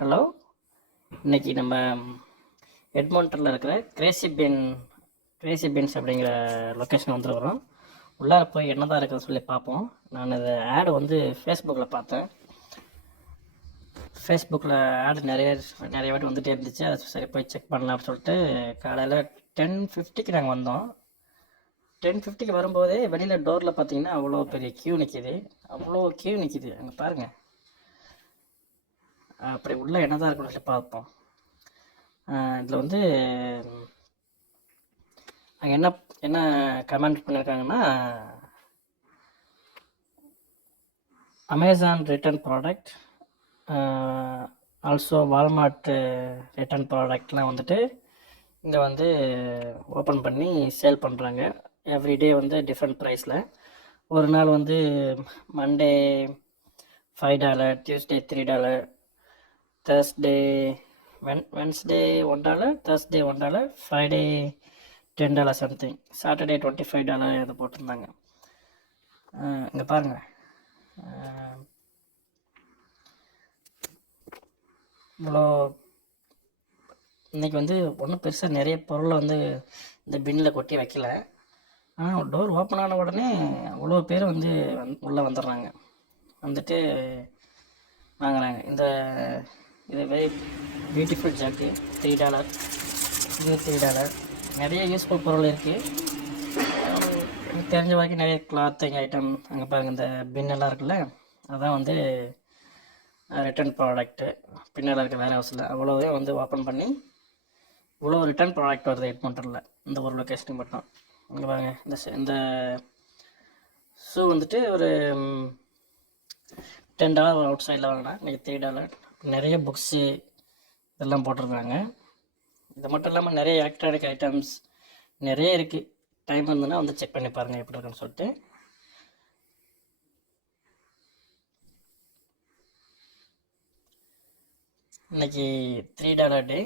Hello. இன்றைக்கி நம்ம எட்மோண்டனில் இருக்கிற கிரேசி பீன்ஸ் அப்படிங்கிற லொக்கேஷன் வந்துருக்குறோம். உள்ளார போய் என்ன தான் இருக்குதுன்னு சொல்லி பார்ப்போம். நான் இந்த ஆடு வந்து ஃபேஸ்புக்கில் பார்த்தேன். ஃபேஸ்புக்கில் ஆடு நிறைய வாட்டி வந்துகிட்டே இருந்துச்சு. அது சரி போய் செக் பண்ணலாம் அப்படின்னு சொல்லிட்டு காலையில் 10:50க்கு நாங்கள் வந்தோம். 10:50க்கு வரும்போதே வெளியில் டோரில் பார்த்தீங்கன்னா அவ்வளோ பெரிய க்யூ நிற்கிது. அங்கே பாருங்கள். அப்படி உள்ளே என்ன தான் இருக்குன்னு சொல்லி பார்ப்போம். இதில் வந்து அங்கே என்ன என்ன கமெண்ட் பண்ணியிருக்காங்கன்னா, Amazon return product, also Walmart return ப்ராடக்ட்லாம் வந்துட்டு இங்கே வந்து ஓப்பன் பண்ணி சேல் பண்ணுறாங்க. எவ்ரிடே வந்து டிஃப்ரெண்ட் ப்ரைஸில். ஒரு நாள் வந்து Monday $5, Tuesday $3, Thursday Wednesday $1, Thursday $1, Friday $10 something, Saturday $25 இதை போட்டிருந்தாங்க. இங்கே பாருங்கள். இவ்வளோ இன்றைக்கி வந்து ஒன்றும் பெருசாக நிறைய பொருளை வந்து இந்த பின்னில் கொட்டி வைக்கல. ஆனால் டோர் ஓப்பன் ஆன உடனே அவ்வளோ பேர் வந்து உள்ளே வந்துடுறாங்க. வந்துட்டு வாங்குறாங்க. இது வெரி பியூட்டிஃபுல் ஜாக்கு, $3, இது $3. நிறைய யூஸ்ஃபுல் பொருள் இருக்குது. எனக்கு தெரிஞ்ச வரைக்கும் நிறைய கிளாத்திங் ஐட்டம். அங்கே பாருங்கள், இந்த பின்னெல்லாம் இருக்குல்ல, அதான் வந்து ரிட்டன் ப்ராடக்ட்டு. பின்னால் இருக்க வேறு ஹவுஸில் அவ்வளோவே வந்து ஓப்பன் பண்ணி இவ்வளோ ரிட்டன் ப்ராடக்ட் வருது எட்மோண்டனில், இந்த ஒரு லொக்கேஷனுக்கு மட்டும். இங்கே பாருங்கள், இந்த ஷூ வந்துட்டு ஒரு $10 ஒரு அவுட் சைடில் வாங்கினா இன்றைக்கி $3. நிறைய புக்ஸு இதெல்லாம் போட்டிருக்காங்க. இது மட்டும் இல்லாமல் நிறைய எலக்ட்ரானிக் ஐட்டம்ஸ் நிறைய இருக்குது. டைம் இருந்ததுன்னா வந்து செக் பண்ணி பாருங்கள் எப்படி இருக்குன்னு சொல்லிட்டு. இன்றைக்கி $3 டே.